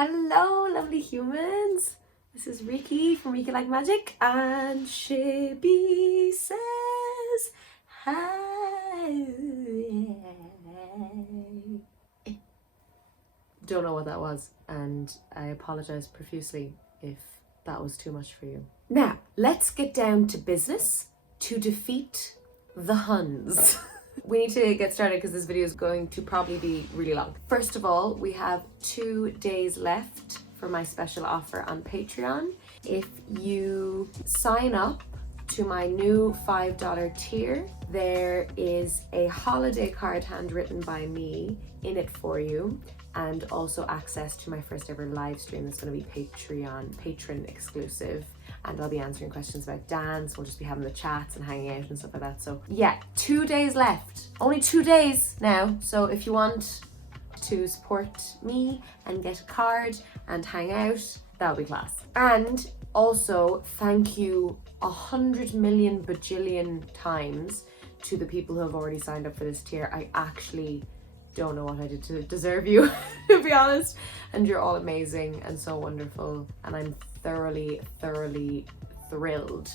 Hello, lovely humans. This is Riki from Rikilikemagic, and Shibi says hi. Don't know what that was, and I apologize profusely if that was too much for you. Now, let's get down to business to defeat the Huns. We need to get started because this video is going to probably be really long. First of all, we have 2 days left for my special offer on Patreon. If you sign up to my new $5 tier, there is a holiday card handwritten by me in it for you, and also access to my first ever live stream that's going to be patron exclusive, and I'll be answering questions about dance. We'll just be having the chats and hanging out and stuff like that. So yeah, 2 days left, only 2 days now. So if you want to support me and get a card and hang out, that'll be class. And also thank you 100 million bajillion times to the people who have already signed up for this tier. I actually don't know what I did to deserve you, to be honest, and you're all amazing and so wonderful, and I'm thoroughly thrilled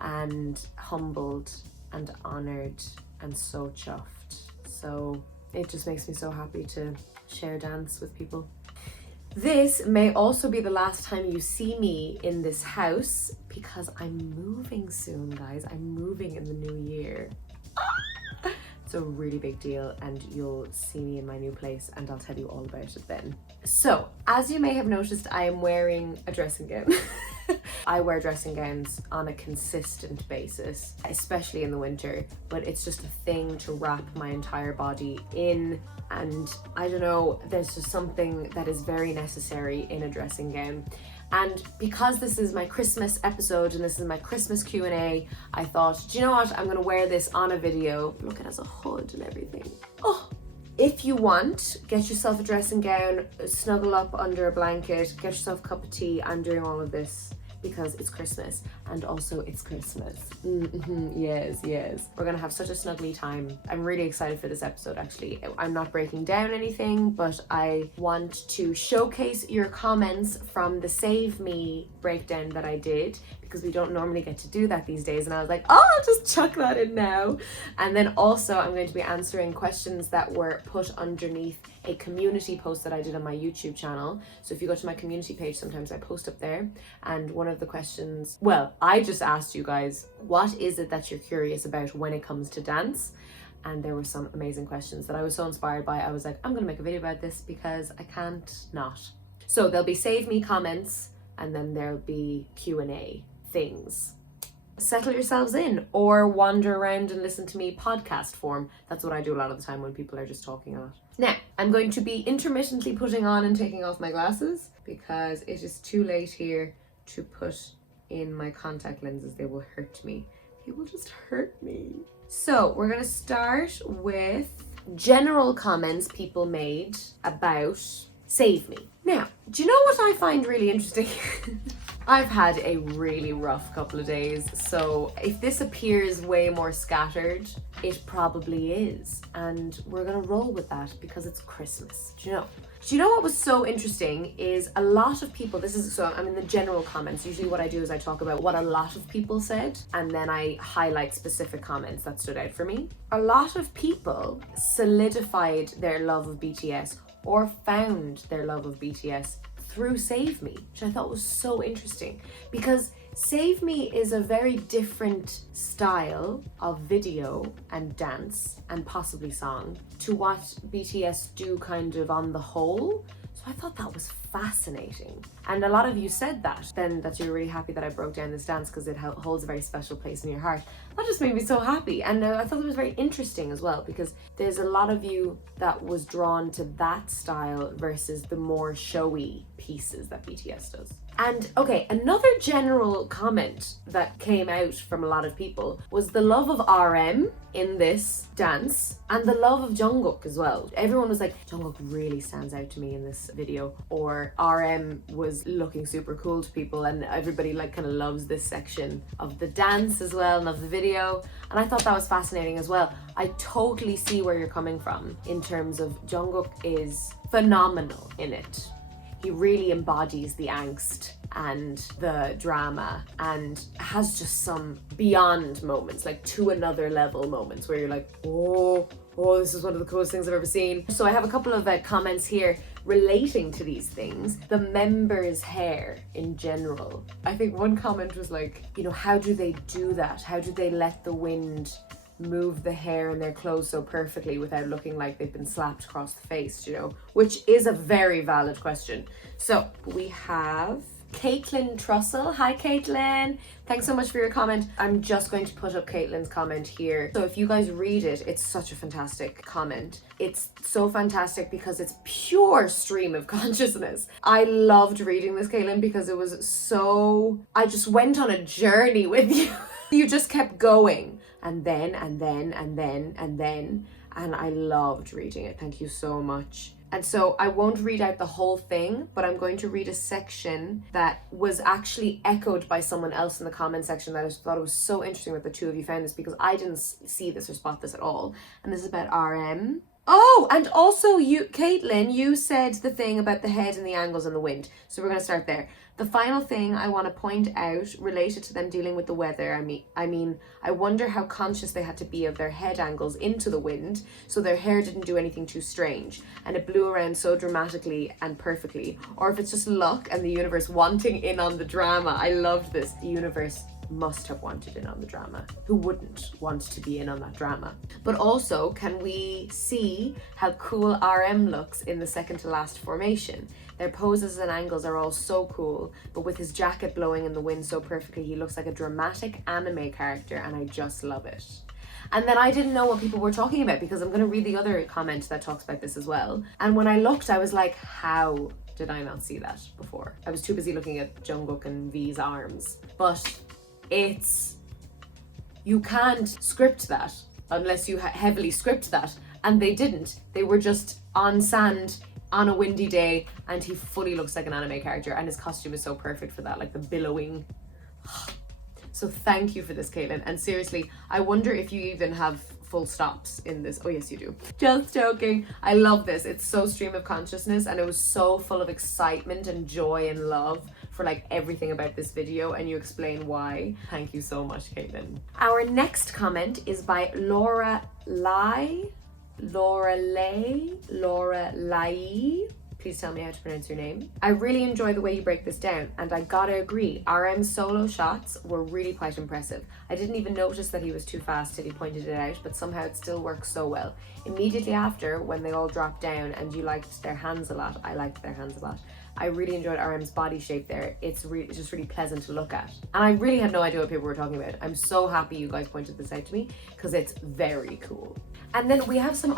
and humbled and honored and so chuffed. So it just makes me so happy to share dance with people. This may also be the last time you see me in this house because I'm moving soon, guys. I'm moving in the new year. It's a really big deal, and you'll see me in my new place and I'll tell you all about it then. So, as you may have noticed, I am wearing a dressing gown. I wear dressing gowns on a consistent basis, especially in the winter, but it's just a thing to wrap my entire body in, and I don't know, there's just something that is very necessary in a dressing gown. And because this is my Christmas episode and this is my Christmas Q&A, I thought, do you know what? I'm gonna wear this on a video. Look, it has a hood and everything. Oh! If you want, get yourself a dressing gown, snuggle up under a blanket, get yourself a cup of tea. I'm doing all of this because it's Christmas, and also it's Christmas. Yes. We're gonna have such a snuggly time. I'm really excited for this episode, actually. I'm not breaking down anything, but I want to showcase your comments from the Save Me breakdown that I did, because we don't normally get to do that these days, and I was like, oh, I'll just chuck that in now. And then also I'm going to be answering questions that were put underneath a community post that I did on my YouTube channel. So if you go to my community page, sometimes I post up there, and one of the questions, well, I just asked you guys, what is it that you're curious about when it comes to dance? And there were some amazing questions that I was so inspired by. I was like, I'm gonna make a video about this because I can't not. So there'll be Save Me comments, and then there'll be Q&A things. Settle yourselves in, or wander around and listen to me podcast form. That's what I do a lot of the time when people are just talking a lot. Now, I'm going to be intermittently putting on and taking off my glasses because it is too late here to put in my contact lenses. They will hurt me. They will just hurt me. So we're gonna start with general comments people made about Save Me. Now, do you know what I find really interesting? I've had a really rough couple of days, so if this appears way more scattered, it probably is. And we're gonna roll with that because it's Christmas. Do you know what was so interesting is a lot of people, I'm in the general comments. Usually what I do is I talk about what a lot of people said, and then I highlight specific comments that stood out for me. A lot of people solidified their love of BTS or found their love of BTS through Save Me, which I thought was so interesting, because Save Me is a very different style of video and dance and possibly song to what BTS do kind of on the whole. So I thought that was fascinating. And a lot of you said that you're really happy that I broke down this dance because it holds a very special place in your heart. That just made me so happy. And I thought it was very interesting as well, because there's a lot of you that was drawn to that style versus the more showy pieces that BTS does. And okay, another general comment that came out from a lot of people was the love of RM in this dance and the love of Jungkook as well. Everyone was like, Jungkook really stands out to me in this video, or RM was looking super cool to people, and everybody like kind of loves this section of the dance as well and of the video. And I thought that was fascinating as well. I totally see where you're coming from in terms of Jungkook is phenomenal in it. He really embodies the angst and the drama and has just some beyond moments, like to another level moments where you're like, oh, this is one of the coolest things I've ever seen. So I have a couple of comments here relating to these things. The members' hair in general. I think one comment was like, how do they do that? How do they let the wind move the hair in their clothes so perfectly without looking like they've been slapped across the face, which is a very valid question. So we have Kaitlyn Trussell. Hi Kaitlyn, thanks so much for your comment. I'm just going to put up Kaitlyn's comment here, so if you guys read it, it's such a fantastic comment. It's so fantastic because it's pure stream of consciousness. I loved reading this, Kaitlyn, because it was so, I just went on a journey with you. You just kept going, and then and I loved reading it. Thank you so much. And so I won't read out the whole thing, but I'm going to read a section that was actually echoed by someone else in the comment section that I thought it was so interesting that the two of you found this, because I didn't see this or spot this at all. And this is about RM. Oh, and also you, Kaitlyn, you said the thing about the head and the angles and the wind. So we're going to start there. The final thing I want to point out related to them dealing with the weather, I wonder how conscious they had to be of their head angles into the wind so their hair didn't do anything too strange and it blew around so dramatically and perfectly, or if it's just luck and the universe wanting in on the drama. I loved this. The universe must have wanted in on the drama. Who wouldn't want to be in on that drama? But also, can we see how cool RM looks in the second to last formation? Their poses and angles are all so cool, but with his jacket blowing in the wind so perfectly, he looks like a dramatic anime character, and I just love it. And then I didn't know what people were talking about, because I'm going to read the other comment that talks about this as well. And when I looked, I was like, how did I not see that before? I was too busy looking at Jungkook and V's arms. But you can't script that unless you heavily script that, and they didn't. They were just on sand on a windy day, and he fully looks like an anime character, and his costume is so perfect for that, like the billowing. So thank you for this, Kaitlyn. And seriously, I wonder if you even have full stops in this. Oh yes, you do. Just joking. I love this. It's so stream of consciousness, and it was so full of excitement and joy and love for like everything about this video, and you explain why. Thank you so much, Kaitlyn. Our next comment is by Laura Lai. Please tell me how to pronounce your name. I really enjoy the way you break this down, and I gotta agree, RM's solo shots were really quite impressive. I didn't even notice that he was too fast till he pointed it out, but somehow it still works so well. Immediately after, when they all dropped down and you liked their hands a lot, I liked their hands a lot. I really enjoyed RM's body shape there. It's just really pleasant to look at. And I really had no idea what people were talking about. I'm so happy you guys pointed this out to me, because it's very cool. And then we have some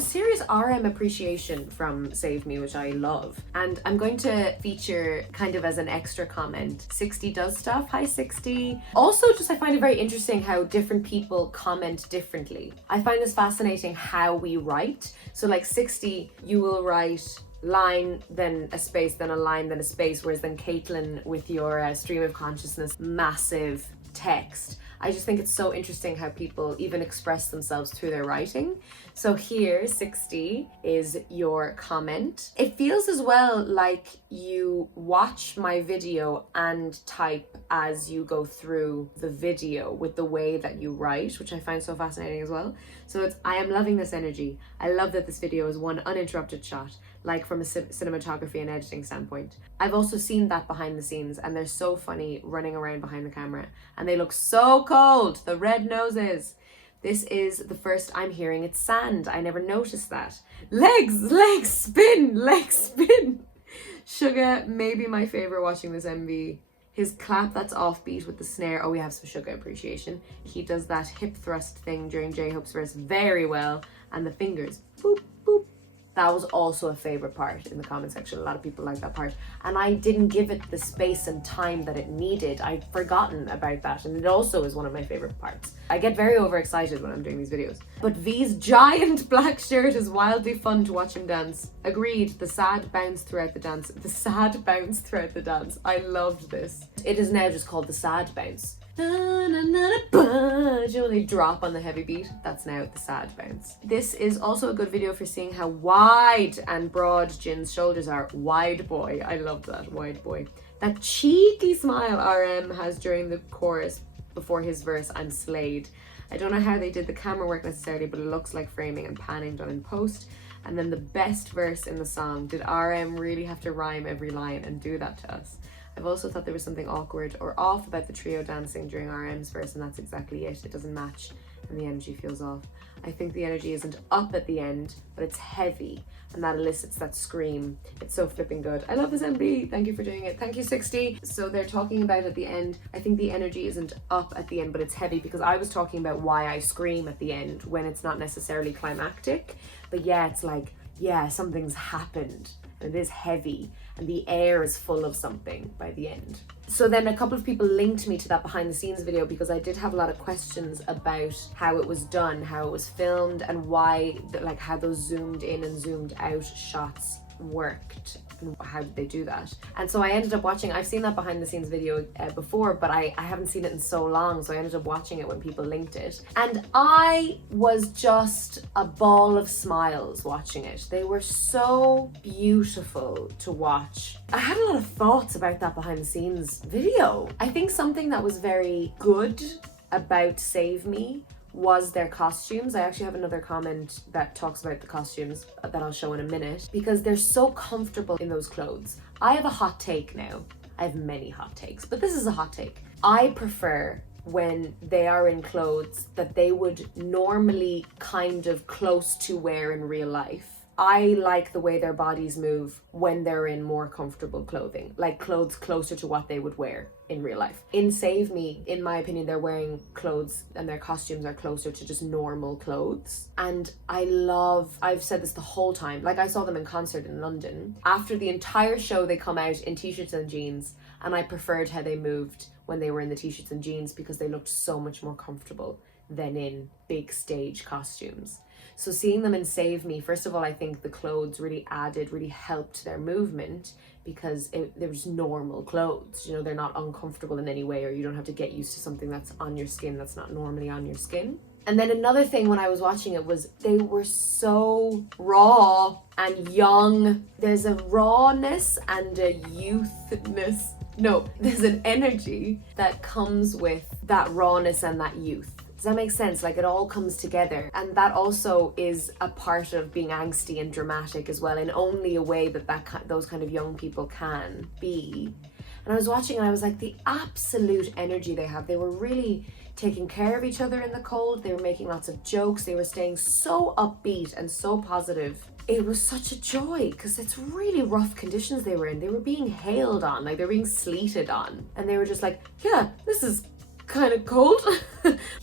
serious RM appreciation from Save Me, which I love. And I'm going to feature kind of as an extra comment, 60 does stuff. Hi 60. Also, I find it very interesting how different people comment differently. I find this fascinating how we write. So like 60, you will write line, then a space, then a line, then a space, whereas then Kaitlyn with your stream of consciousness, massive text. I just think it's so interesting how people even express themselves through their writing. So here, 60 is your comment. It feels as well like you watch my video and type as you go through the video with the way that you write, which I find so fascinating as well. So I am loving this energy. I love that this video is one uninterrupted shot, like from a cinematography and editing standpoint. I've also seen that behind the scenes, and they're so funny running around behind the camera, and they look so cold, the red noses. This is the first I'm hearing it's sand. I never noticed that. Legs, spin, legs, spin. Suga, maybe my favorite watching this MV. His clap that's offbeat with the snare. Oh, we have some Suga appreciation. He does that hip thrust thing during J-Hope's verse very well, and the fingers, boop, boop. That was also a favorite part in the comment section. A lot of people like that part. And I didn't give it the space and time that it needed. I'd forgotten about that. And it also is one of my favorite parts. I get very overexcited when I'm doing these videos. But V's giant black shirt is wildly fun to watch him dance. Agreed, the sad bounce throughout the dance. The sad bounce throughout the dance. I loved this. It is now just called the sad bounce. You know, they drop on the heavy beat. That's now the sad bounce. This is also a good video for seeing how wide and broad Jin's shoulders are. Wide boy. I love that. Wide boy. That cheeky smile RM has during the chorus before his verse, I'm slayed. I don't know how they did the camera work necessarily, but it looks like framing and panning done in post. And then the best verse in the song. Did RM really have to rhyme every line and do that to us? I've also thought there was something awkward or off about the trio dancing during RM's verse, and that's exactly it. It doesn't match and the energy feels off. I think the energy isn't up at the end, but it's heavy, and that elicits that scream. It's so flipping good. I love this MB. Thank you for doing it. Thank you, 60. So they're talking about at the end, I think the energy isn't up at the end, but it's heavy, because I was talking about why I scream at the end when it's not necessarily climactic. But yeah, it's like, yeah, something's happened. It is heavy and the air is full of something by the end. So then a couple of people linked me to that behind the scenes video, because I did have a lot of questions about how it was done, how it was filmed, and why, like, how those zoomed in and zoomed out shots worked and how did they do that. And so I ended up watching, I've seen that behind the scenes video before, but I haven't seen it in so long, so I ended up watching it when people linked it, and I was just a ball of smiles watching it. They were so beautiful to watch. I had a lot of thoughts about that behind the scenes video. I think something that was very good about Save Me was their costumes. I actually have another comment that talks about the costumes that I'll show in a minute, because they're so comfortable in those clothes. I have a hot take now. I have many hot takes, but this is a hot take. I prefer when they are in clothes that they would normally kind of close to wear in real life. I like the way their bodies move when they're in more comfortable clothing, like clothes closer to what they would wear in real life. In Save Me, in my opinion, they're wearing clothes and their costumes are closer to just normal clothes. And I've said this the whole time, like I saw them in concert in London. After the entire show, they come out in t-shirts and jeans, and I preferred how they moved when they were in the t-shirts and jeans, because they looked so much more comfortable than in big stage costumes. So seeing them in Save Me, first of all, I think the clothes really helped their movement, because they were just normal clothes. You know, they're not uncomfortable in any way, or you don't have to get used to something that's on your skin that's not normally on your skin. And then another thing when I was watching it was they were so raw and young. There's a rawness and a youthness. No, there's an energy that comes with that rawness and that youth. Does that make sense? Like, it all comes together. And that also is a part of being angsty and dramatic as well, in only a way that those kind of young people can be. And I was watching and I was like, the absolute energy they have. They were really taking care of each other in the cold. They were making lots of jokes. They were staying so upbeat and so positive. It was such a joy, because it's really rough conditions they were in. They were being hailed on, like they were being sleeted on. And they were just like, yeah, this is kind of cold.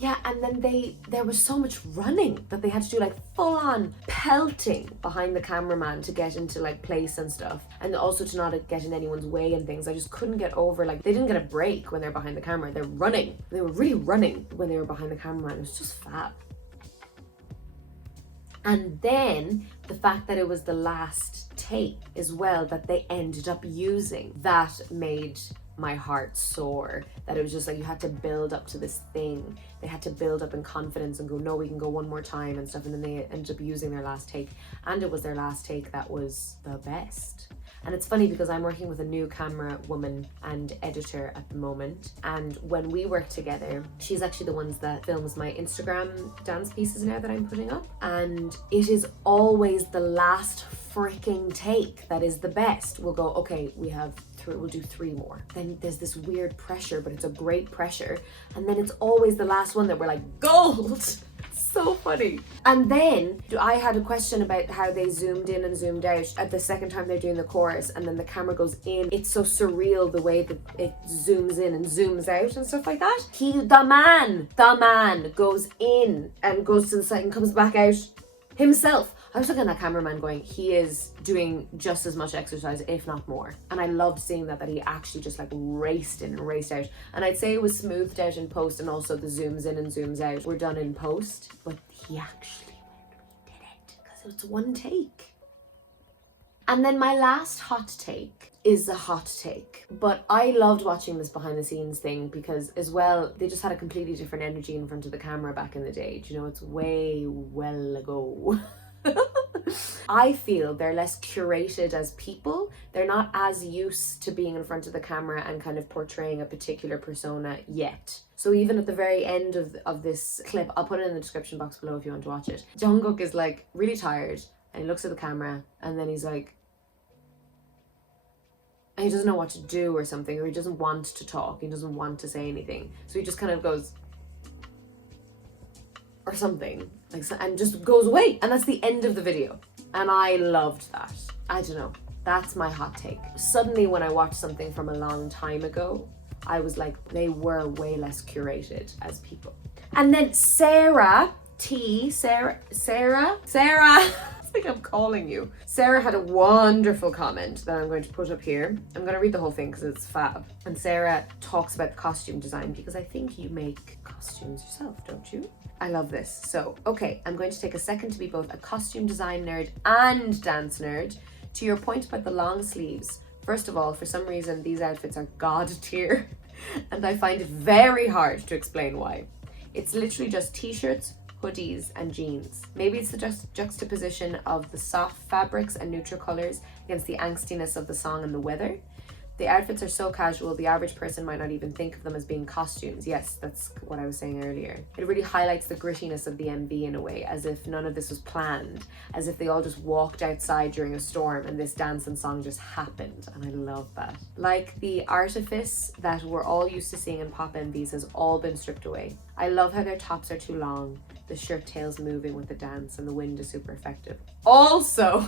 Yeah, and then there was so much running that they had to do, like full-on pelting behind the cameraman to get into like place and stuff, and also to not get in anyone's way and things. I just couldn't get over, like, they didn't get a break when they're behind the camera. They're running. They were really running when they were behind the cameraman. It was just fab. And then the fact that it was the last take as well that they ended up using, that made my heart soar. That it was just like, you had to build up to this thing. They had to build up in confidence and go, no, we can go one more time and stuff. And then they ended up using their last take, and it was their last take that was the best. And it's funny because I'm working with a new camera woman and editor at the moment, and when we work together, she's actually the ones that films my Instagram dance pieces now that I'm putting up, and it is always the last freaking take that is the best. We'll go, okay, we'll do 3 more. Then there's this weird pressure, but it's a great pressure, and then it's always the last one that we're like, gold. So funny. And then I had a question about how they zoomed in and zoomed out at the second time they're doing the chorus, and then the camera goes in. It's so surreal the way that it zooms in and zooms out and stuff like that. The man goes in and goes to the side and comes back out himself. I was looking at that cameraman going, he is doing just as much exercise, if not more. And I loved seeing that he actually just like raced in and raced out. And I'd say it was smoothed out in post, and also the zooms in and zooms out were done in post. But he actually did it because it was one take. And then my last hot take is a hot take. But I loved watching this behind the scenes thing because as well, they just had a completely different energy in front of the camera back in the day. Do you know, it's way well ago. I feel they're less curated as people. They're not as used to being in front of the camera and kind of portraying a particular persona yet. So even at the very end of this clip, I'll put it in the description box below if you want to watch it. Jungkook is like really tired and he looks at the camera and then he's like, and he doesn't know what to do or something, or he doesn't want to talk, he doesn't want to say anything. So he just kind of goes, or something, like, and just goes away. And that's the end of the video. And I loved that. I don't know. That's my hot take. Suddenly when I watched something from a long time ago, I was like, they were way less curated as people. And then Sarah, I think I'm calling you. Sarah had a wonderful comment that I'm going to put up here. I'm going to read the whole thing because it's fab. And Sarah talks about costume design because I think you make costumes yourself, don't you? I love this. So, okay, I'm going to take a second to be both a costume design nerd and dance nerd. To your point about the long sleeves, first of all, for some reason, these outfits are god tier. And I find it very hard to explain why. It's literally just t-shirts, hoodies and jeans. Maybe it's the juxtaposition of the soft fabrics and neutral colors against the angstiness of the song and the weather. The outfits are so casual, the average person might not even think of them as being costumes. Yes, that's what I was saying earlier. It really highlights the grittiness of the MV in a way, as if none of this was planned, as if they all just walked outside during a storm and this dance and song just happened, and I love that. Like the artifice that we're all used to seeing in pop MVs has all been stripped away. I love how their tops are too long, the shirt tails moving with the dance, and the wind is super effective. Also,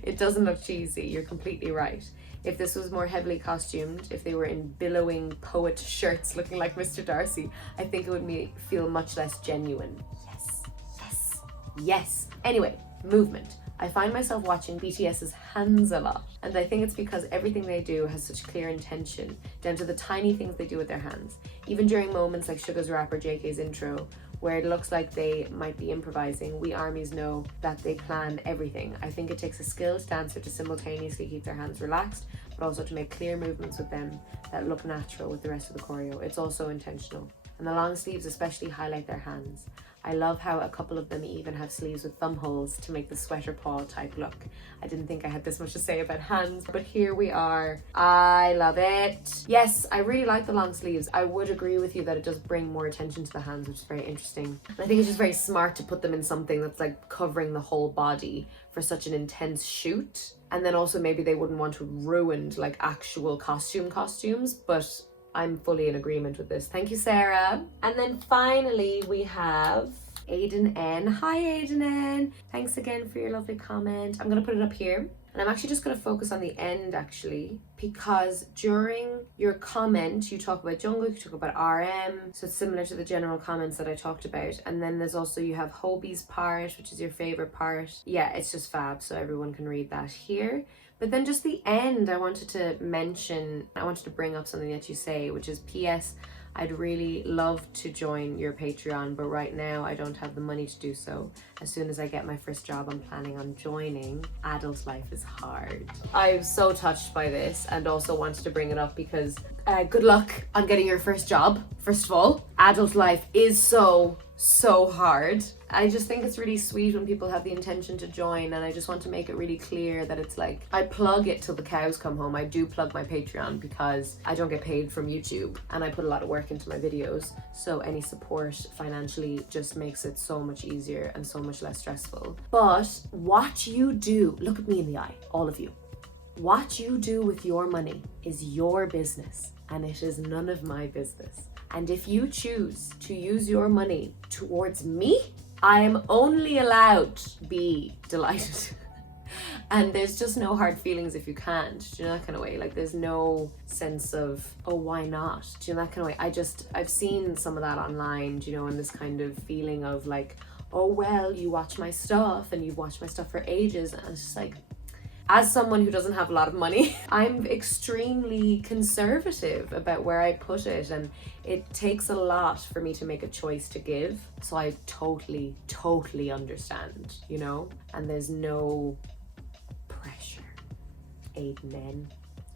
it doesn't look cheesy, you're completely right. If this was more heavily costumed, if they were in billowing poet shirts looking like Mr. Darcy, I think it would feel much less genuine. Yes, yes, yes. Anyway, movement. I find myself watching BTS's hands a lot, and I think it's because everything they do has such clear intention, down to the tiny things they do with their hands. Even during moments like Suga's rap or JK's intro, where it looks like they might be improvising, we ARMYs know that they plan everything. I think it takes a skilled dancer to simultaneously keep their hands relaxed, but also to make clear movements with them that look natural with the rest of the choreo. It's also intentional. And the long sleeves especially highlight their hands. I love how a couple of them even have sleeves with thumb holes to make the sweater paw type look. I didn't think I had this much to say about hands, but here we are. I love it. Yes, I really like the long sleeves. I would agree with you that it does bring more attention to the hands, which is very interesting. I think it's just very smart to put them in something that's like covering the whole body for such an intense shoot. And then also maybe they wouldn't want to ruin like actual costumes, but I'm fully in agreement with this. Thank you, Sarah. And then finally we have Aydan N. Hi, Aydan N. Thanks again for your lovely comment. I'm gonna put it up here. And I'm actually just gonna focus on the end actually, because during your comment, you talk about Jungkook, you talk about RM. So it's similar to the general comments that I talked about. And then there's also, you have Hobie's part, which is your favorite part. Yeah, it's just fab. So everyone can read that here. But then just the end, I wanted to bring up something that you say, which is PS, I'd really love to join your Patreon, but right now I don't have the money to do so. As soon as I get my first job, I'm planning on joining. Adult life is hard. I'm so touched by this and also wanted to bring it up because good luck on getting your first job, first of all. Adult life is so hard. I just think it's really sweet when people have the intention to join, and I just want to make it really clear that it's like, I plug it till the cows come home. I do plug my Patreon because I don't get paid from YouTube and I put a lot of work into my videos, so any support financially just makes it so much easier and so much less stressful. But what you do, look at me in the eye, all of you. What you do with your money is your business, and it is none of my business. And if you choose to use your money towards me, I am only allowed to be delighted. And there's just no hard feelings if you can't. Do you know that kind of way? Like there's no sense of, oh, why not? Do you know that kind of way? I've seen some of that online, do you know, and this kind of feeling of like, oh, well, you watch my stuff and you've watched my stuff for ages. And it's just like, as someone who doesn't have a lot of money, I'm extremely conservative about where I put it, and it takes a lot for me to make a choice to give. So I totally, totally understand, you know? And there's no pressure. Aydan N,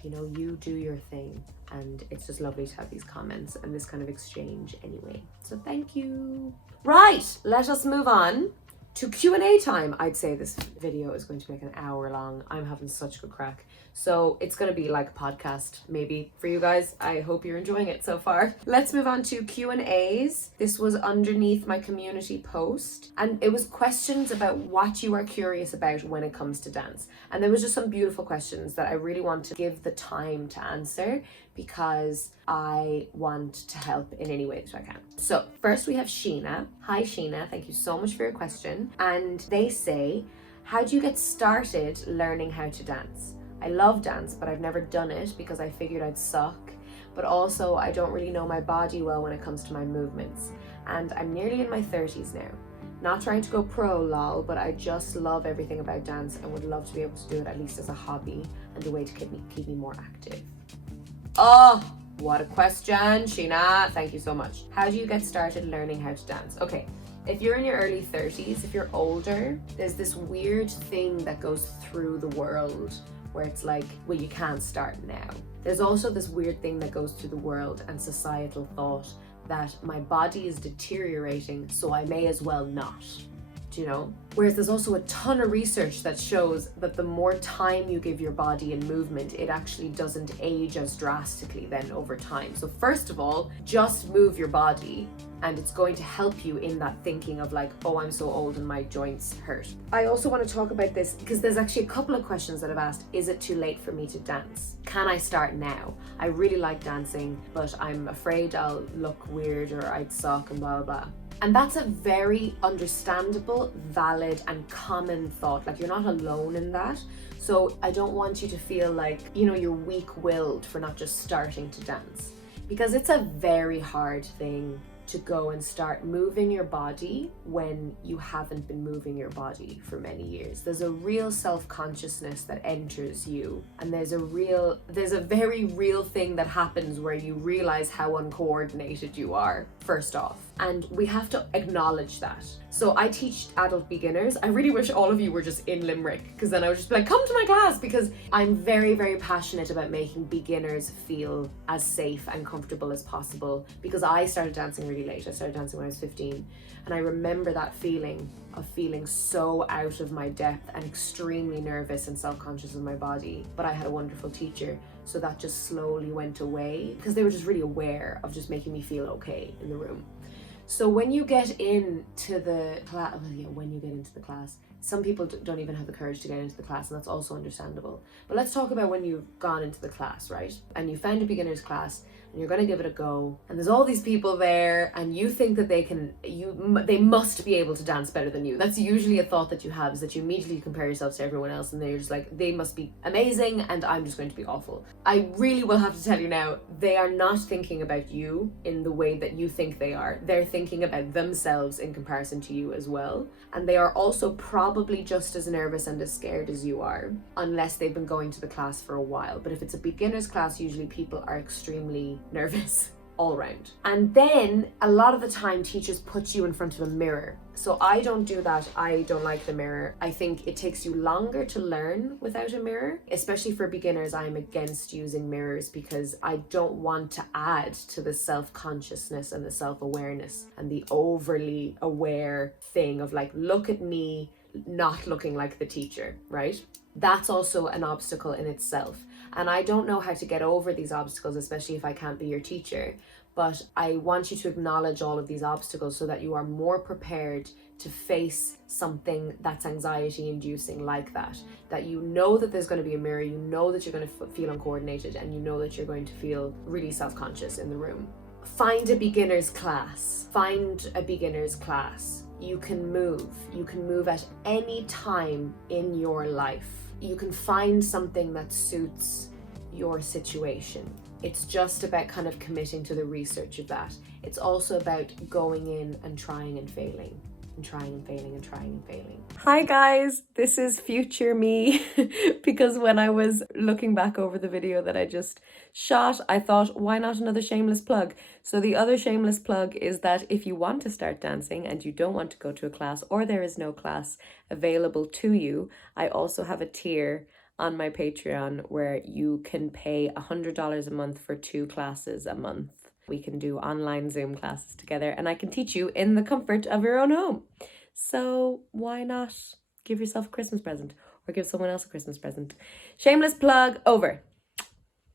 you know, you do your thing. And it's just lovely to have these comments and this kind of exchange anyway. So thank you. Right, let us move on to Q&A time. I'd say this video is going to make an hour long. I'm having such good crack. So it's going to be like a podcast maybe for you guys. I hope you're enjoying it so far. Let's move on to Q&As. This was underneath my community post, and it was questions about what you are curious about when it comes to dance. And there was just some beautiful questions that I really want to give the time to answer, because I want to help in any way that I can. So first we have Sheena. Hi Sheena, thank you so much for your question. And they say, how do you get started learning how to dance? I love dance, but I've never done it because I figured I'd suck. But also I don't really know my body well when it comes to my movements. And I'm nearly in my 30s now. Not trying to go pro, lol, but I just love everything about dance and would love to be able to do it at least as a hobby and a way to keep me more active. Oh, what a question, Sheena. Thank you so much. How do you get started learning how to dance? Okay, if you're in your early 30s, if you're older, there's this weird thing that goes through the world where it's like, well, you can't start now. There's also this weird thing that goes through the world and societal thought that my body is deteriorating, so I may as well not. You know? Whereas there's also a ton of research that shows that the more time you give your body in movement, it actually doesn't age as drastically then over time. So first of all, just move your body, and it's going to help you in that thinking of like, oh, I'm so old and my joints hurt. I also want to talk about this because there's actually a couple of questions that I've asked. Is it too late for me to dance? Can I start now? I really like dancing, but I'm afraid I'll look weird or I'd suck and blah, blah, blah. And that's a very understandable, valid, and common thought. Like, you're not alone in that. So I don't want you to feel like, you know, you're weak-willed for not just starting to dance. Because it's a very hard thing to go and start moving your body when you haven't been moving your body for many years. There's a real self-consciousness that enters you, and there's a very real thing that happens where you realize how uncoordinated you are, first off. And we have to acknowledge that. So I teach adult beginners. I really wish all of you were just in Limerick, because then I would just be like, come to my class, because I'm very, very passionate about making beginners feel as safe and comfortable as possible, because I started dancing really late. I started dancing when I was 15, and I remember that feeling of feeling so out of my depth and extremely nervous and self-conscious of my body. But I had a wonderful teacher, so that just slowly went away, because they were just really aware of just making me feel okay in the room. So when you get into the class, some people don't even have the courage to get into the class, and that's also understandable. But let's talk about when you've gone into the class, right? And you found a beginner's class, and you're going to give it a go, and there's all these people there, and you think that they must be able to dance better than you. That's usually a thought that you have, is that you immediately compare yourself to everyone else, and they're just like, they must be amazing and I'm just going to be awful. I really will have to tell you now, they are not thinking about you in the way that you think they are. They're thinking about themselves in comparison to you as well, and they are also probably just as nervous and as scared as you are, unless they've been going to the class for a while. But if it's a beginner's class, usually people are extremely nervous all around. And then a lot of the time teachers put you in front of a mirror. So I don't do that. I don't like the mirror. I think it takes you longer to learn without a mirror. Especially for beginners, I'm against using mirrors, because I don't want to add to the self-consciousness and the self-awareness and the overly aware thing of like, look at me not looking like the teacher, right? That's also an obstacle in itself. And I don't know how to get over these obstacles, especially if I can't be your teacher. But I want you to acknowledge all of these obstacles so that you are more prepared to face something that's anxiety inducing like that. That you know that there's going to be a mirror, you know that you're going to feel uncoordinated, and you know that you're going to feel really self-conscious in the room. Find a beginner's class. Find a beginner's class. You can move at any time in your life. You can find something that suits your situation. It's just about kind of committing to the research of that. It's also about going in and trying and failing. and trying and failing and trying and failing. Hi guys, this is future me because when I was looking back over the video that I just shot, I thought, why not another shameless plug? So the other shameless plug is that if you want to start dancing and you don't want to go to a class, or there is no class available to you, I also have a tier on my Patreon where you can pay $100 a month for 2 classes a month. We can do online Zoom classes together and I can teach you in the comfort of your own home. So why not give yourself a Christmas present or give someone else a Christmas present? Shameless plug over.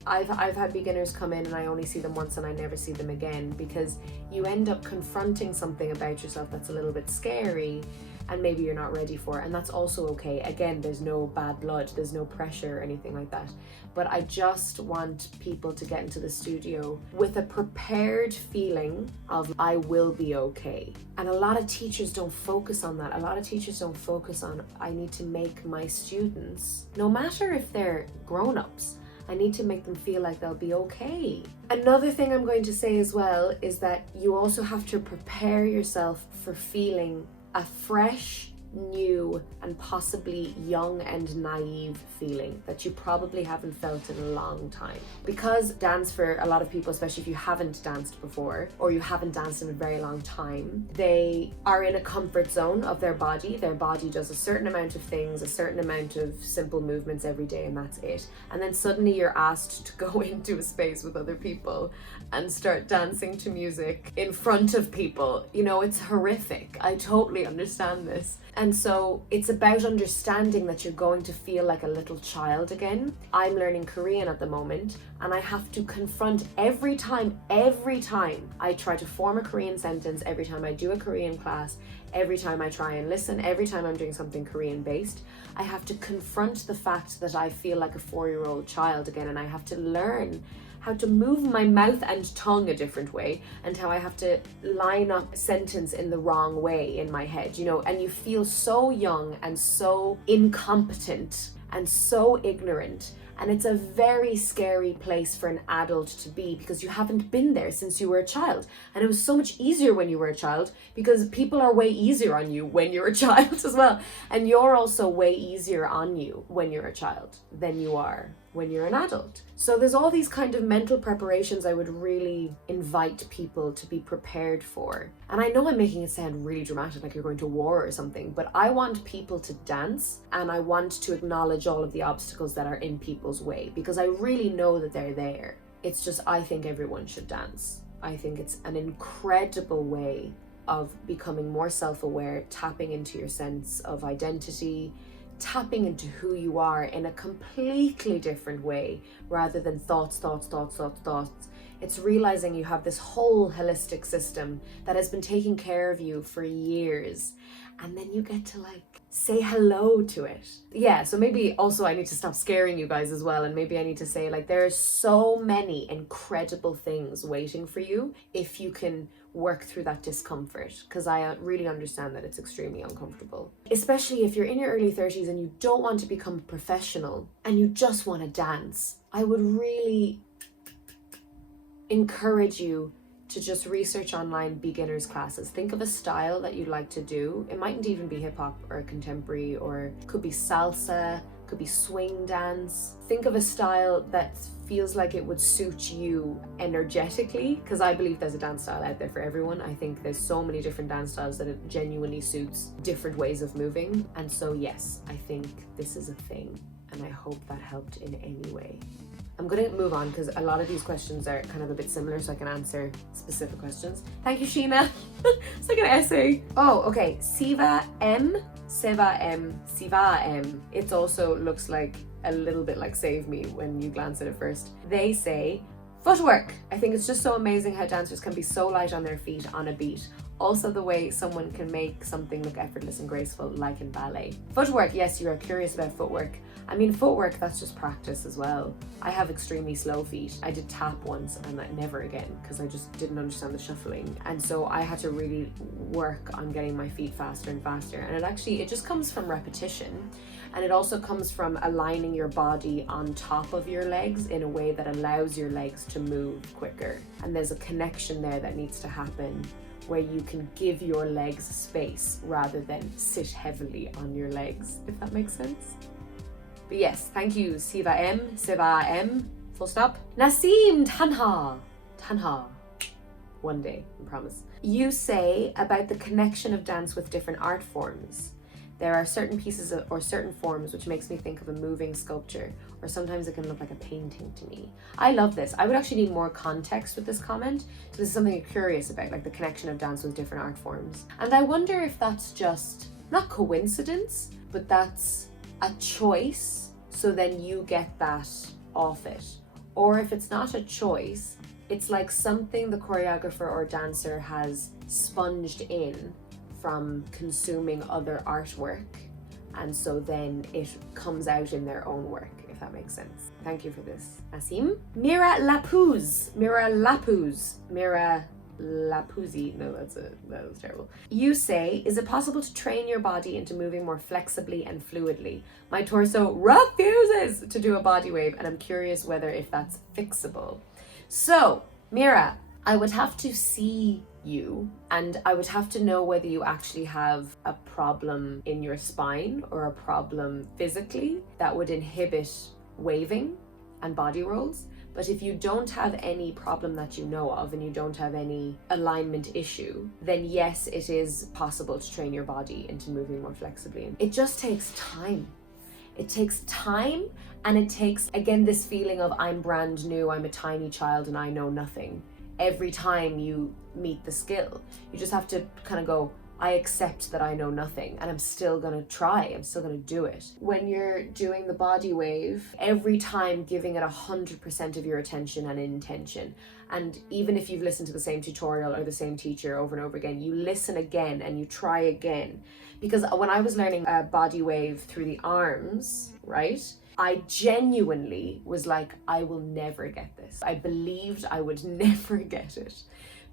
I've had beginners come in and I only see them once and I never see them again, because you end up confronting something about yourself that's a little bit scary and maybe you're not ready for it, and that's also okay. Again, there's no bad blood, there's no pressure or anything like that. But I just want people to get into the studio with a prepared feeling of I will be okay. And a lot of teachers don't focus on that. A lot of teachers don't focus on, I need to make my students, no matter if they're grown-ups, I need to make them feel like they'll be okay. Another thing I'm going to say as well is that you also have to prepare yourself for feeling a fresh, new, and possibly young and naive feeling that you probably haven't felt in a long time. Because dance, for a lot of people, especially if you haven't danced before or you haven't danced in a very long time, they are in a comfort zone of their body. Their body does a certain amount of things, a certain amount of simple movements every day, and that's it. And then suddenly you're asked to go into a space with other people and start dancing to music in front of people. You know, it's horrific. I totally understand this. And so it's about understanding that you're going to feel like a little child again. I'm learning Korean at the moment, and I have to confront every time I try to form a Korean sentence, every time I do a Korean class, every time I try and listen, every time I'm doing something Korean based, I have to confront the fact that I feel like a 4-year-old child again, and I have to learn how to move my mouth and tongue a different way, and how I have to line up a sentence in the wrong way in my head, you know, and you feel so young and so incompetent and so ignorant. And it's a very scary place for an adult to be, because you haven't been there since you were a child. And it was so much easier when you were a child, because people are way easier on you when you're a child as well. And you're also way easier on you when you're a child than you are when you're an adult. So there's all these kind of mental preparations I would really invite people to be prepared for. And I know I'm making it sound really dramatic, like you're going to war or something, but I want people to dance, and I want to acknowledge all of the obstacles that are in people's way, because I really know that they're there. It's just, I think everyone should dance. I think it's an incredible way of becoming more self-aware, tapping into your sense of identity, tapping into who you are in a completely different way, rather than thoughts. It's realizing you have this whole holistic system that has been taking care of you for years, and then you get to like say hello to it. Yeah, so maybe also I need to stop scaring you guys as well, and maybe I need to say like there are so many incredible things waiting for you if you can work through that discomfort, because I really understand that it's extremely uncomfortable, especially if you're in your early 30s and you don't want to become a professional and you just want to dance. I would really encourage you to just research online beginners classes. Think of a style that you'd like to do. It mightn't even be hip hop or contemporary, or could be salsa, could be swing dance. Think of a style that feels like it would suit you energetically, because I believe there's a dance style out there for everyone. I think there's so many different dance styles that it genuinely suits different ways of moving. And so yes, I think this is a thing, and I hope that helped in any way. I'm going to move on because a lot of these questions are kind of a bit similar, so I can answer specific questions. Thank you, Sheena. It's like an essay. Oh, okay. Seva M. It also looks like a little bit like Save Me when you glance at it first. They say, footwork. I think it's just so amazing how dancers can be so light on their feet on a beat. Also the way someone can make something look effortless and graceful, like in ballet. Footwork, yes, you are curious about footwork. I mean, footwork, that's just practice as well. I have extremely slow feet. I did tap once and never again, because I just didn't understand the shuffling. And so I had to really work on getting my feet faster and faster. And it just comes from repetition. And it also comes from aligning your body on top of your legs in a way that allows your legs to move quicker. And there's a connection there that needs to happen where you can give your legs space rather than sit heavily on your legs, if that makes sense. But yes, thank you, Seva M, full stop. Nassim Tanha. One day, I promise. You say about the connection of dance with different art forms. There are certain pieces or certain forms which makes me think of a moving sculpture, or sometimes it can look like a painting to me. I love this. I would actually need more context with this comment. So this is something you're curious about, like the connection of dance with different art forms. And I wonder if that's just, not coincidence, but that's a choice, so then you get that off it. Or if it's not a choice, it's like something the choreographer or dancer has sponged in from consuming other artwork, and so then it comes out in their own work, if that makes sense. Thank you for this, Nassim. Mira Lapuz, no, that was terrible. You say, is it possible to train your body into moving more flexibly and fluidly? My torso refuses to do a body wave, and I'm curious whether if that's fixable. So, Mira, I would have to see you, and I would have to know whether you actually have a problem in your spine or a problem physically that would inhibit waving and body rolls. But if you don't have any problem that you know of and you don't have any alignment issue, then yes, it is possible to train your body into moving more flexibly. It just takes time. It takes time, and it takes, again, this feeling of I'm brand new, I'm a tiny child and I know nothing. Every time you meet the skill, you just have to kind of go, I accept that I know nothing, and I'm still gonna try, I'm still gonna do it. When you're doing the body wave, every time giving it 100% of your attention and intention. And even if you've listened to the same tutorial or the same teacher over and over again, you listen again and you try again. Because when I was learning a body wave through the arms, right? I genuinely was like, I will never get this. I believed I would never get it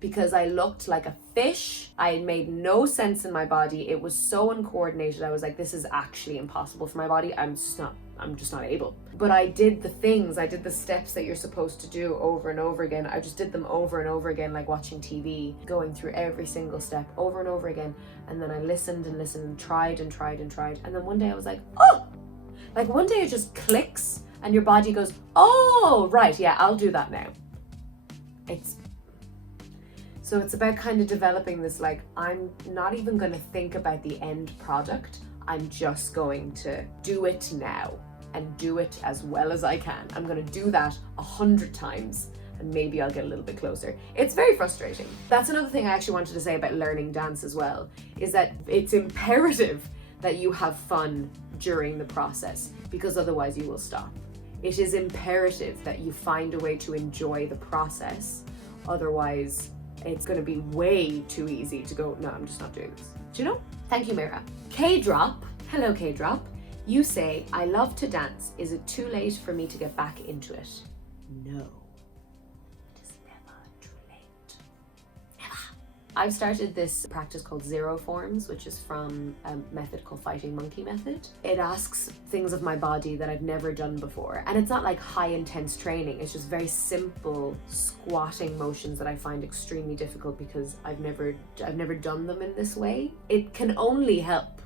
because I looked like a fish. I made no sense in my body. It was so uncoordinated. I was like, this is actually impossible for my body. I'm just not able. But I did the things, I did the steps that you're supposed to do over and over again. I just did them over and over again, like watching TV, going through every single step over and over again. And then I listened and listened and tried and tried and tried. And then one day I was like, oh! Like one day it just clicks and your body goes, oh, right, yeah, I'll do that now. So it's about kind of developing this, like, I'm not even going to think about the end product. I'm just going to do it now and do it as well as I can. I'm going to do that 100 times and maybe I'll get a little bit closer. It's very frustrating. That's another thing I actually wanted to say about learning dance as well, is that it's imperative that you have fun during the process, because otherwise you will stop. It is imperative that you find a way to enjoy the process. Otherwise, it's going to be way too easy to go, no, I'm just not doing this. Do you know? Thank you, Mira. KDrop, hello KDrop. You say, I love to dance. Is it too late for me to get back into it? No. It is never too late. Never. I've started this practice called Zero Forms, which is from a method called Fighting Monkey Method. It asks things of my body that I've never done before. And it's not like high intense training. It's just very simple squatting motions that I find extremely difficult because I've never done them in this way. It can only help.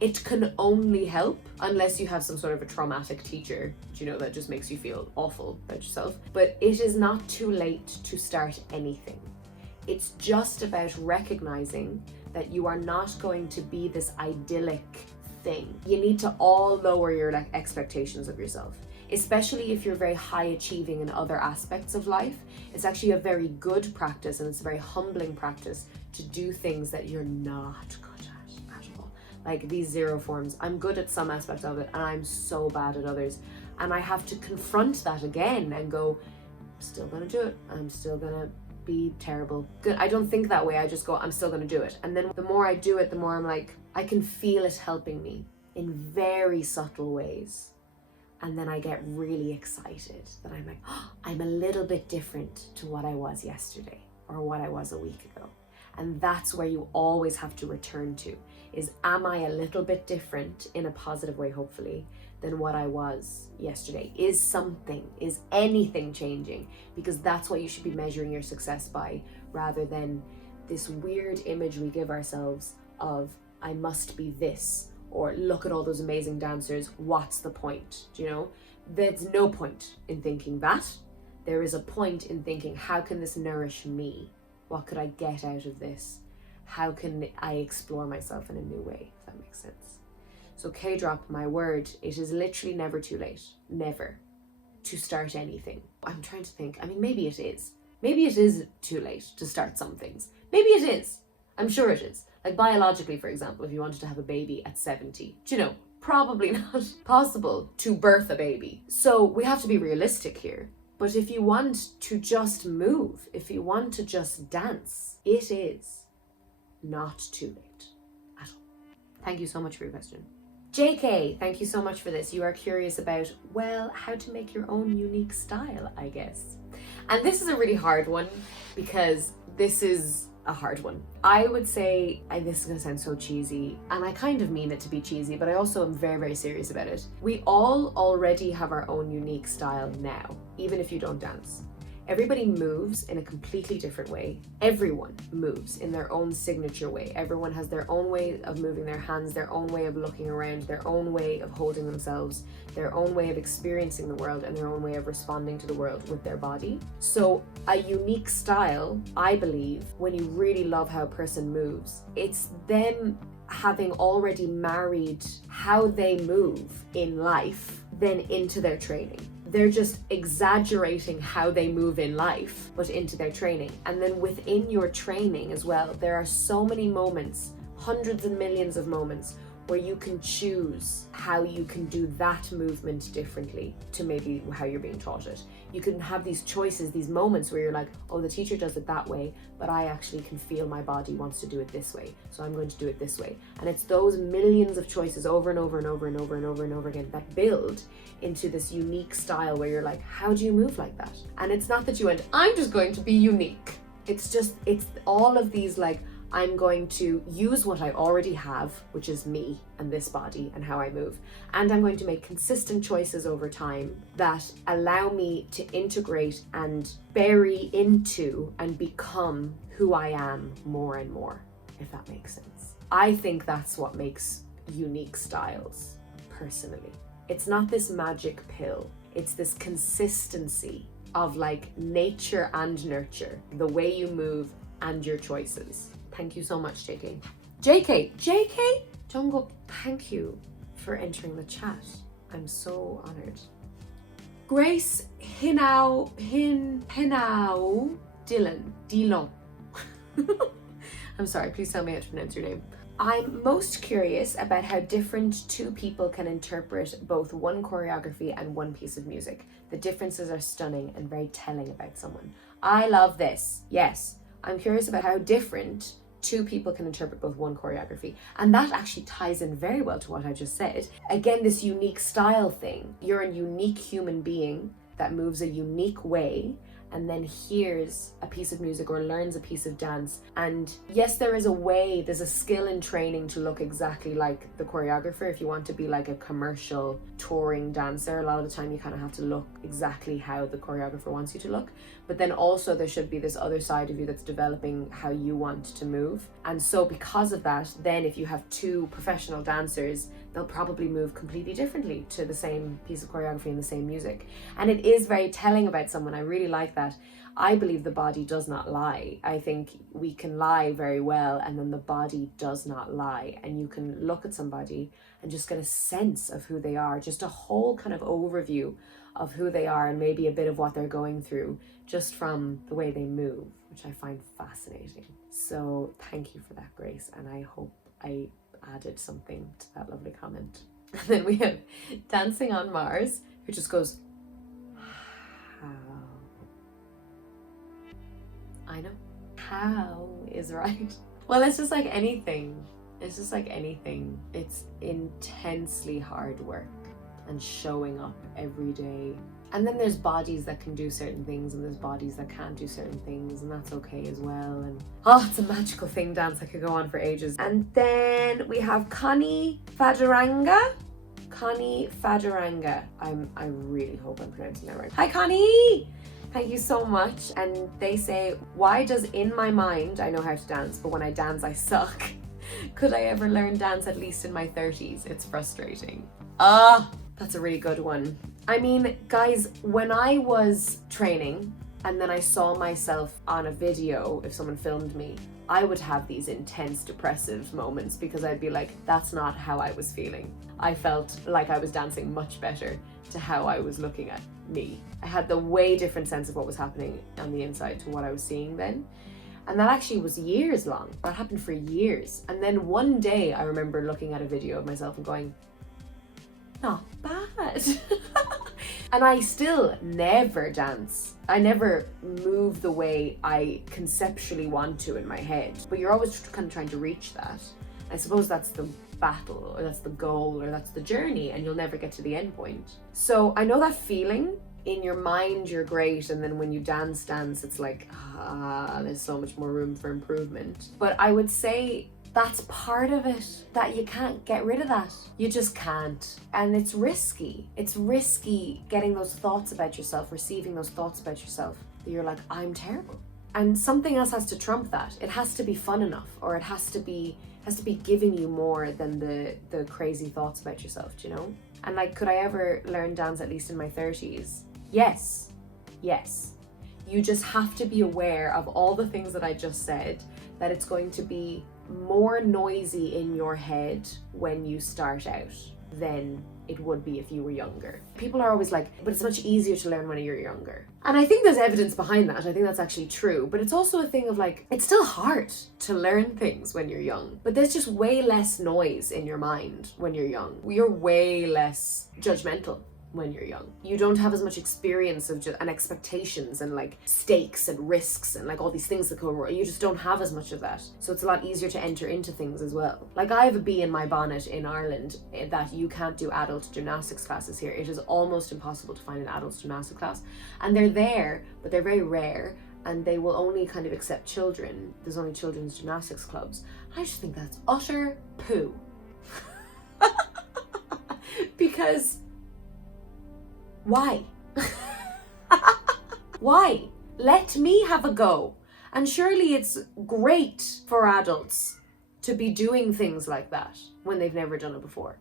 It can only help unless you have some sort of a traumatic teacher, that just makes you feel awful about yourself. But it is not too late to start anything. It's just about recognizing that you are not going to be this idyllic thing. You need to all lower your expectations of yourself, especially if you're very high achieving in other aspects of life. It's actually a very good practice, and it's a very humbling practice to do things that you're not good at all. Like these Zero Forms, I'm good at some aspects of it and I'm so bad at others. And I have to confront that again and go, I'm still gonna do it. I'm still gonna be terrible. Good. I don't think that way. I just go, I'm still gonna do it. And then the more I do it, the more I'm like, I can feel it helping me in very subtle ways. And then I get really excited that I'm like, oh, I'm a little bit different to what I was yesterday or what I was a week ago. And that's where you always have to return to, is am I a little bit different in a positive way, hopefully, than what I was yesterday? Is anything changing? Because that's what you should be measuring your success by, rather than this weird image we give ourselves of, I must be this, or look at all those amazing dancers, what's the point? Do you know? There's no point in thinking that. There is a point in thinking, how can this nourish me? What could I get out of this? How can I explore myself in a new way, if that makes sense? So KDrop, my word, it is literally never too late, never, to start anything. I'm trying to think, I mean, maybe it is. Maybe it is too late to start some things. Maybe it is. I'm sure it is. Like biologically, for example, if you wanted to have a baby at 70, do you know, probably not possible to birth a baby. So we have to be realistic here. But if you want to just move, if you want to just dance, it is not too late at all. Thank you so much for your question. JK, thank you so much for this. You are curious about, well, how to make your own unique style, I guess. And this is a really hard one because this is a hard one. I would say, and this is gonna sound so cheesy, and I kind of mean it to be cheesy, but I also am very, very serious about it. We all already have our own unique style now, even if you don't dance. Everybody moves in a completely different way. Everyone moves in their own signature way. Everyone has their own way of moving their hands, their own way of looking around, their own way of holding themselves, their own way of experiencing the world, and their own way of responding to the world with their body. So a unique style, I believe, when you really love how a person moves, it's them having already married how they move in life then into their training. They're just exaggerating how they move in life, but into their training. And then within your training as well, there are so many moments, hundreds and millions of moments, where you can choose how you can do that movement differently to maybe how you're being taught it. You can have these choices, these moments where you're like, oh, the teacher does it that way, but I actually can feel my body wants to do it this way, so I'm going to do it this way. And it's those millions of choices over and over and over and over and over and over again that build into this unique style where you're like, how do you move like that? And it's not that you went, I'm just going to be unique. It's all of these like, I'm going to use what I already have, which is me and this body and how I move. And I'm going to make consistent choices over time that allow me to integrate and bury into and become who I am more and more, if that makes sense. I think that's what makes unique styles, personally. It's not this magic pill. It's this consistency of like nature and nurture, the way you move and your choices. Thank you so much, JK. JK, Jungle, thank you for entering the chat. I'm so honored. Grace Henao, Dillon. I'm sorry, please tell me how to pronounce your name. I'm most curious about how different two people can interpret both one choreography and one piece of music. The differences are stunning and very telling about someone. I love this. Yes, I'm curious about how different two people can interpret both one choreography. And that actually ties in very well to what I just said. Again, this unique style thing. You're a unique human being that moves a unique way and then hears a piece of music or learns a piece of dance. And yes, there is a way, there's a skill in training to look exactly like the choreographer. If you want to be like a commercial touring dancer, a lot of the time you kind of have to look exactly how the choreographer wants you to look. But then also there should be this other side of you that's developing how you want to move. And so because of that, then if you have two professional dancers, they'll probably move completely differently to the same piece of choreography and the same music. And it is very telling about someone. I really like that. I believe the body does not lie. I think we can lie very well and then the body does not lie. And you can look at somebody and just get a sense of who they are, just a whole kind of overview of who they are and maybe a bit of what they're going through just from the way they move, which I find fascinating. So thank you for that, Grace. And I hope I added something to that lovely comment. And then we have Dancing on Mars, who just goes, how? I know. How is right. Well, it's just like anything. It's just like anything. It's intensely hard work and showing up every day. And then there's bodies that can do certain things and there's bodies that can't do certain things, and that's okay as well. And it's a magical thing, dance. I could go on for ages. And then we have Connie Faderanga. I really hope I'm pronouncing that right. Hi, Connie! Thank you so much. And they say, why does in my mind I know how to dance, but when I dance I suck? Could I ever learn dance at least in my 30s? It's frustrating. That's a really good one. I mean, guys, when I was training and then I saw myself on a video, if someone filmed me, I would have these intense depressive moments because I'd be like, that's not how I was feeling. I felt like I was dancing much better to how I was looking at me. I had the way different sense of what was happening on the inside to what I was seeing then. And that actually was years long. That happened for years. And then one day I remember looking at a video of myself and going, not bad. And I still never dance. I never move the way I conceptually want to in my head. But you're always kind of trying to reach that. I suppose that's the battle, or that's the goal, or that's the journey, and you'll never get to the end point. So I know that feeling. In your mind you're great, and then when you dance it's like, there's so much more room for improvement. But I would say that's part of it, that you can't get rid of that. You just can't. And it's risky. It's risky getting those thoughts about yourself, receiving those thoughts about yourself, that you're like, I'm terrible. And something else has to trump that. It has to be fun enough, or it has to be giving you more than the crazy thoughts about yourself, do you know? And like, could I ever learn dance at least in my 30s? Yes. You just have to be aware of all the things that I just said, that it's going to be more noisy in your head when you start out than it would be if you were younger. People are always like, but it's much easier to learn when you're younger. And I think there's evidence behind that. I think that's actually true. But it's also a thing of like, it's still hard to learn things when you're young. But there's just way less noise in your mind when you're young. You're way less judgmental when you're young. You don't have as much experience of and expectations and like stakes and risks and like all these things that go wrong. You just don't have as much of that. So it's a lot easier to enter into things as well. Like, I have a bee in my bonnet in Ireland that you can't do adult gymnastics classes here. It is almost impossible to find an adult gymnastics class. And they're there, but they're very rare. And they will only kind of accept children. There's only children's gymnastics clubs. I just think that's utter poo. Because why? Why? Let me have a go. And surely it's great for adults to be doing things like that when they've never done it before.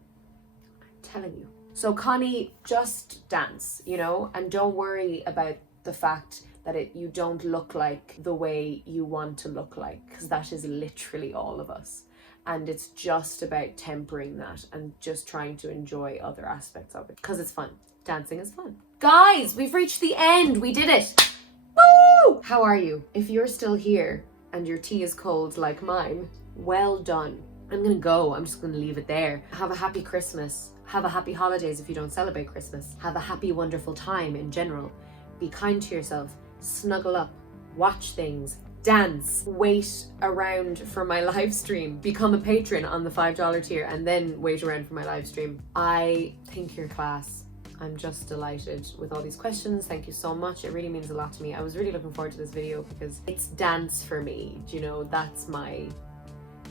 I'm telling you. So Connie, just dance, you know, and don't worry about the fact that you don't look like the way you want to look like, because that is literally all of us. And it's just about tempering that and just trying to enjoy other aspects of it, because it's fun. Dancing is fun. Guys, we've reached the end. We did it. Woo! How are you? If you're still here and your tea is cold like mine, well done. I'm gonna go. I'm just gonna leave it there. Have a happy Christmas. Have a happy holidays if you don't celebrate Christmas. Have a happy, wonderful time in general. Be kind to yourself. Snuggle up. Watch things. Dance. Wait around for my live stream. Become a patron on the $5 tier and then wait around for my live stream. I think you're class. I'm just delighted with all these questions. Thank you so much. It really means a lot to me. I was really looking forward to this video because it's dance for me. Do you know, that's my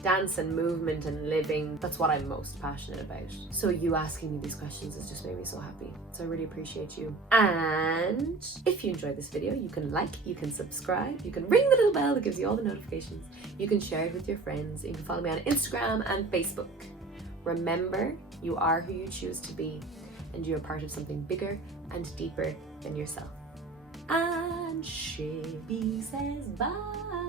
dance and movement and living. That's what I'm most passionate about. So you asking me these questions has just made me so happy. So I really appreciate you. And if you enjoyed this video, you can like, you can subscribe, you can ring the little bell that gives you all the notifications. You can share it with your friends. You can follow me on Instagram and Facebook. Remember, you are who you choose to be, and you're part of something bigger and deeper than yourself. And she says bye.